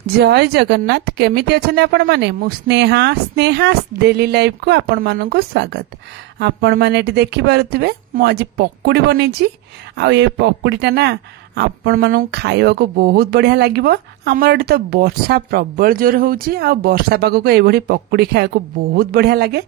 जय जगन्नाथ केमिति अछने आपण माने मु स्नेहा स्नेहा डेली लाइफ को आपण माननको स्वागत। आपण माने एटी देखि पारुथिबे मु आज पकुड़ी बनेची आ ये पकुड़ीटा ना आपण मानू खाइबा को बहुत बढ़िया लागिबो। हमर एटी तो वर्षा प्रबल जोर होउची आ वर्षा पाग को ए भड़ी पकुड़ी खाया को बहुत बढ़िया लागे।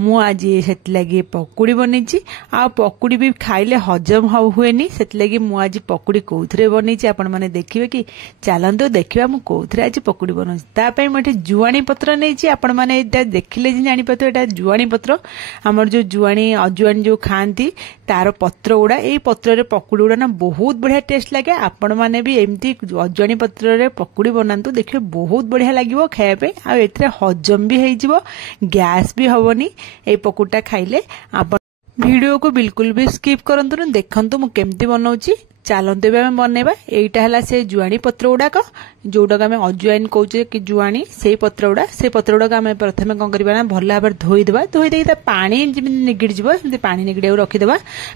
मु आज सेत लागी पकुड़ी बनेची आ पकुड़ी भी खाइले हजम हुएनी, सेत लागी मु आज पकुड़ी कोथरे बनेची आपण माने देखिबे कि चलंतो देखिबा मु कोथरे आज पकुड़ी बनोची। ता पई मटे जुआणी पत्र नेची, आपण माने एटा देखिले जे जानि पतो एटा जुआणी पत्र। हमर जो जुआणी अजुआणी जो खांती तार पत्र उडा ए पत्र रे पकुड़ी उडा ना बहुत बढ़िया टेस्ट लगे। आपण माने भी एमती अजुआणी पत्र रे पकुड़ी बनातु, देखिए बहुत बढ़िया लागिवो खाया पे आ एथरे हजम भी हेइ जिवो, गैस भी हबनी ए पकुड़ीटा खाइले। आपण वीडियो को बिल्कुल भी स्किप करंतु न, देखंतु मु केमती बनाउची। चलते भी आम बनवा। यहीटा से जुआणी पत्र गुड़ाक जोटा आम अजुआइन कौचे कि जुआणी से पत्र गुड़ा, से पत्र गुड़ाक आम प्रथम कौन करवा भल भाव धोईदेवा। धोईदे पानी निगिड़ जी, पानी निगिड़ रखीदे।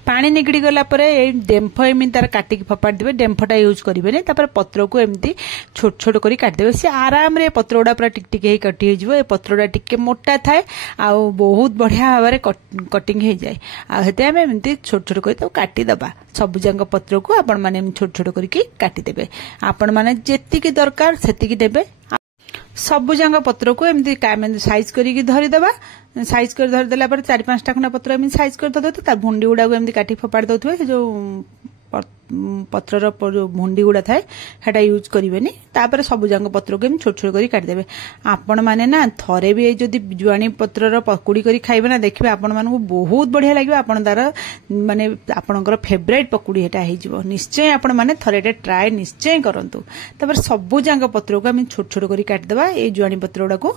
पानी निगिड़ गलापर डेम्फ एमती तार काटिक फपाड़ी डेम्फटा यूज करेंगे। पत्र को एमती छोट छोट कर काटिदेवे, सी आराम रे पत्र गुड़ा पूरा टिक टिक कटि हो। पत्र गुड़ा टिके मोटा थाए आ बहुत बढ़िया भाव में कटिंग हो जाए। आम एमती छोट छोट कर काटिदेबा। सबुजाक पत्र को आपण माने छोट छोट करके काटिदेबे। आपण माने जेतिकी दरकार सेतिकी देबे। सबुजाक पत्र को एमती साइज करके धरीदेबा। साइज कर धरीदेला पर 4-5टा खंडा पत्र एमती साइज कर दो। ता भुंडी गुड़ा को एमती काटी फपाड़ी दउथुवे। जो पत्रर जो भुंडी गुड़ा थाए हेटा यूज करेंगे। तापर सबुजाक पत्र को छोट छोट कर काटिदेबे। आपण माने ना थरे भी जदि जुआणी पत्रर पकुड़ी करी खाइबे ना, देखिबे आपण मानकु बहुत बढ़िया लागिबो। आपण तार माने आपणकर फेवरेट पकुड़ी हेटा हेइ जिवो। निश्चय आपण माने थरे एटा ट्राई निश्चय करंतु। तापर सबुजाक पत्र को हम छोट छोट करी काटिदेबा ए जुआणी पत्र गुड़ा को।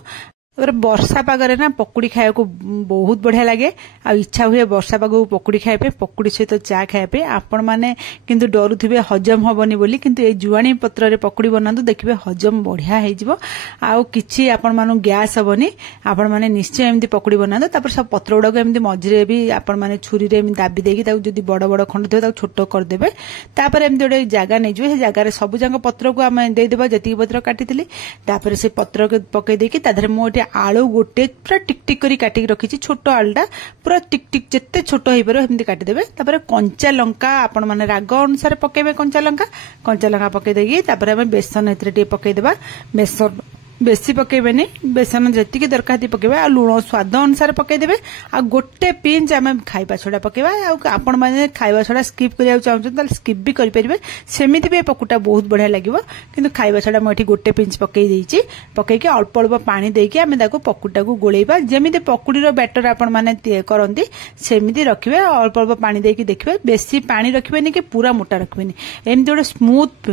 वर्षा पागरे ना पकुड़ी खाया को बहुत बढ़िया लगे। आ इच्छा हुए वर्षा पाग को पकुड़ी खाए, पकुड़ी सहित चा खाए। आपण माने किंतु डरुथिबे हजम हबनी बोली, किंतु ए जुआणी पत्र रे पकुड़ी बनातु, देखिबे हजम बढ़िया हेइ जिवो। आ किछि आपण मानु गैस हबनी। आपण माने निश्चय एमती पकुड़ी बनातु। तापर सब पत्र गुडा को एमती मझिरे भी आपण माने छुरी रे एमती दाबी देकी ताऊ जदी बड़ बड़ खंड थिबे ताऊ छोट कर देबे। तापर एमती ओडे जागा नै जिवो, हे जागा रे सब जांग पत्र को हम दे देबा जति पत्र काटिथिली। तापर से पत्र को पके देकी ताधरे मोटे आलू गोटे पूरा टिक टिक करी काटिक रखी। छोट आलूटा पूरा टिक टिक जिते छोट हो पारे एमती काटिदेबे। तापर कंचा लंका आपण माने राग अनुसार पकेबे। कंचा लंका पके देगी। तापर हम बेसन एथरे टे पकेदेबा। बेसन बेसी पकेबेनी, बेसन जतिकी दरकार ती पकेबे। आ लुण स्वाद अनुसार पकेदेबे। आ गोटे पिंच आम खाइबा सोडा पकेबा। आपण माने खाइबा सोडा स्किप करिया चाहउछन ताल स्किप भी करि परिबे। सेमिति भी पकुटा बहुत बढ़िया लागिवो, किंतु खाइबा सोडा म एठी गोटे पिंच पकेई देइची। पकेकी अल्प अल्प पानी देकी आमे ताको पकुटा को गोलेइबा। जेमिति पकुड़ी रो बैटर आपण माने करंती सेमिति रखिबे। अल्प अल्प पानी देकी देखिबे, बेसी पानी रखिबेनी कि पूरा मोटा रखिबेनी, एमति गोटे स्मूथ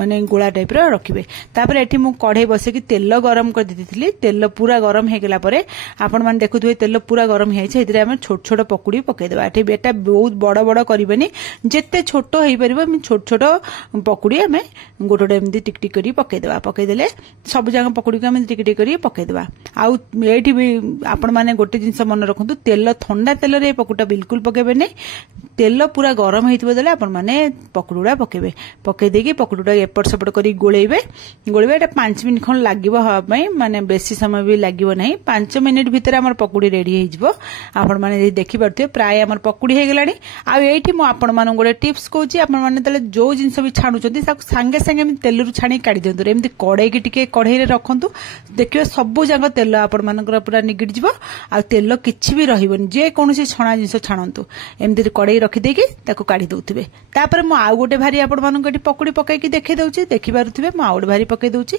माने गोला टाइप रो रखिबे। तापर एठी मु कढ़ई बसेकी तेल गरम कर देती। तेल पूरा गरम हो गला परे आपण माने देखुथुवे तेल पूरा गरम हो जाइछे। एथिरे हम छोट छोट पकुड़ी पकेदेबा। एठी बेटा बहुत बड़ बड़ करिबेनी, जेते छोट होई परिबो हम छोट छोट पकुड़ी हम गोटोटे एमती टिक टिक करी पकेदेबा। पकेदेले सब जांग पकुड़ी को हम टिक टिक करी पकेदेबा। आउ एठी भी आपण माने गोटे जिंस मन रखंतु, तेल ठंडा तेल रे पकुड़ा बिल्कुल पकेबेनी। तेल पूरा गरम हेइथिबो देले आपण माने पकुड़ुडा पकेबे। पके देकी पकुड़ुडा एपट सेपट करी गोलेइबे। एटा 5 मिनिट खन लागिबो हबई, माने बेसी समय भी लागिबो नहीं। 5 मिनिट भीतर हमर पकुड़ी रेडी हेइ जिवो। आपण माने देखि परथिबे प्राय हमर पकुड़ी हे गेलानी। आ एठी मु आपण माने गोटे टिप्स कहूची, आपण माने तले जो जिंस भी छाणुचंती ताको संगे संगे तेल रु छाणी काढी दियंतु। एमती कढ़ई की टिके कढ़ई रे रखंतु, देखिबे सब जांग तेल आपण मानकर पूरा निगिड जिवो। आ तेल किछि भी रहिबोनी। जे कोनोसी छणा जिंस छाणंतु, एमती कढ़ई रखि देकी ताको काढी दउथिबे। तापर मु आउ गोटे भारी आपण मानक एठी पकुड़ी पकाई देखि दउची, देखि पारुथिबे। मु आउ गोटे भारी पकाई दउची।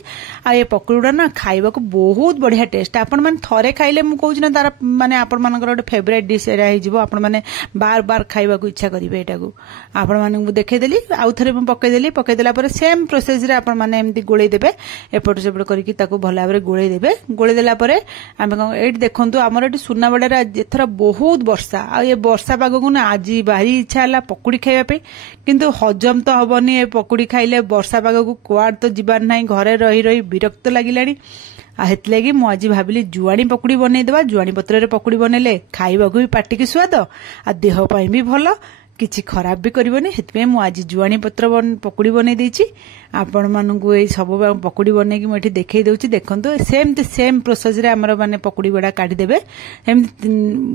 आ ए पकुड़ीडा ना खाइबा को बहुत बढ़िया टेस्ट। आपण माने थरे खाइले मु कहूची ना तार माने आपण मानकर गोटे फेवरेट डिश एरा हे जिवो। आपण माने बार बार खाइबा को इच्छा करिवे। एटा को आपण माने मु देखै देली। आउ थरे मु पकाई देली। पकाई देला पर सेम प्रोसेस रे आपण माने एमती गोळेई देबे। एपट सेपट करके ताको भला भाबरे गोळेई देबे। गोळेई देला परे आमे एट देखंतु हमर एटी सुनाबडारा एथरा बहुत वर्षा। आ ये वर्षा पाग को ना आज भारी इच्छा हला पकुड़ी खाइबा पे, किंतु हजम तो हबनी। ए पकुड़ी खाइले वर्षा पाग को कुआड तो जीवार नाही, घरे रही रही विरक्त लागिलानी। हेतलागी मु आज भाबिली जुआणी पकुड़ी बनई देबा। जुआणी पत्र रे पकुड़ी बनेले खाइबा को भी पाटी की स्वाद, आ देह पई भी भलो, किछि खराब भी करबोनी हेतबे मु आज जुआणी पत्र पकुड़ी बनै देछि आपण मानकु ए सब पकुड़ी बनै कि मठी देखै दउछि देखंतु सेम प्रोसेस रे हमर माने पकुड़ी बडा काढी देबे एम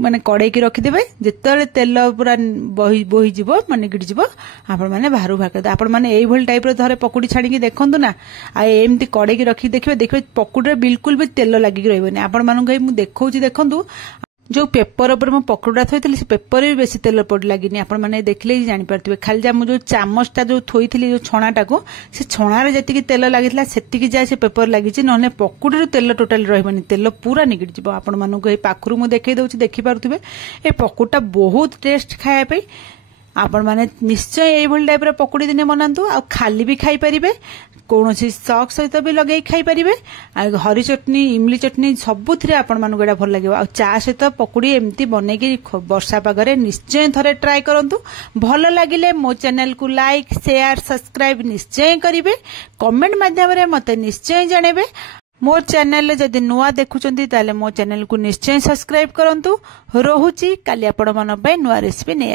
माने कड़े की रखि देबे जेतले तेल पूरा बोही जिवो माने गिड जिवो आपण माने बाहरु भाग दे आपण माने एई भल टाइप रो धरे पकुड़ी छाडी की देखंतु ना आ एमती कड़े की रखि देखबे पकुड़ी रे बिल्कुल भी तेल लागि कि रहबोनी आपण मानकु मु देखौछि देखंतु जो पेपर ऊपर मो पकुड़ा थोइथिली से पेपर भी बेसी तेल पड़ लागिनी आपण माने देखले ही जानि परथिबे खाली जा मु जो चामचटा जो थोइथिली जो छणाटा को से छणारे जति तेल लागितला सेति की जाय से पेपर लागिछि नने पकुड़ी रो तेल टोटल रहबनी तेल पूरा निगिड जिवो आपण मानकु ए पाखरु मु देखै दउछि देखि पारुथिबे ए पकुड़ा बहुत टेस्ट खाया पे आपण माने निश्चय एई भल टाइप रो पकुड़ी दिने बनांतु आ खाली भी खाई परिबे कोनोसी सॉक सहित भी लगे खाई परिबे हरी चटनी इमली चटनी सबुथिरे आपण मानकु एडा भल लागिवो आ चा सहित पकुड़ी एमती बनै कि वर्षा पागरे निश्चय थरे ट्राई करंतु भल लागिले मो चैनल को लाइक शेयर सब्सक्राइब निश्चय करिवे कमेंट माध्यम रे मते निश्चय जणेबे मोर चैनल जदि नुआ देखुचंती ताले मो चैनल को निश्चय सब्सक्राइब करंतु रहुची काली आपण मन पे नुआ रेसिपी नै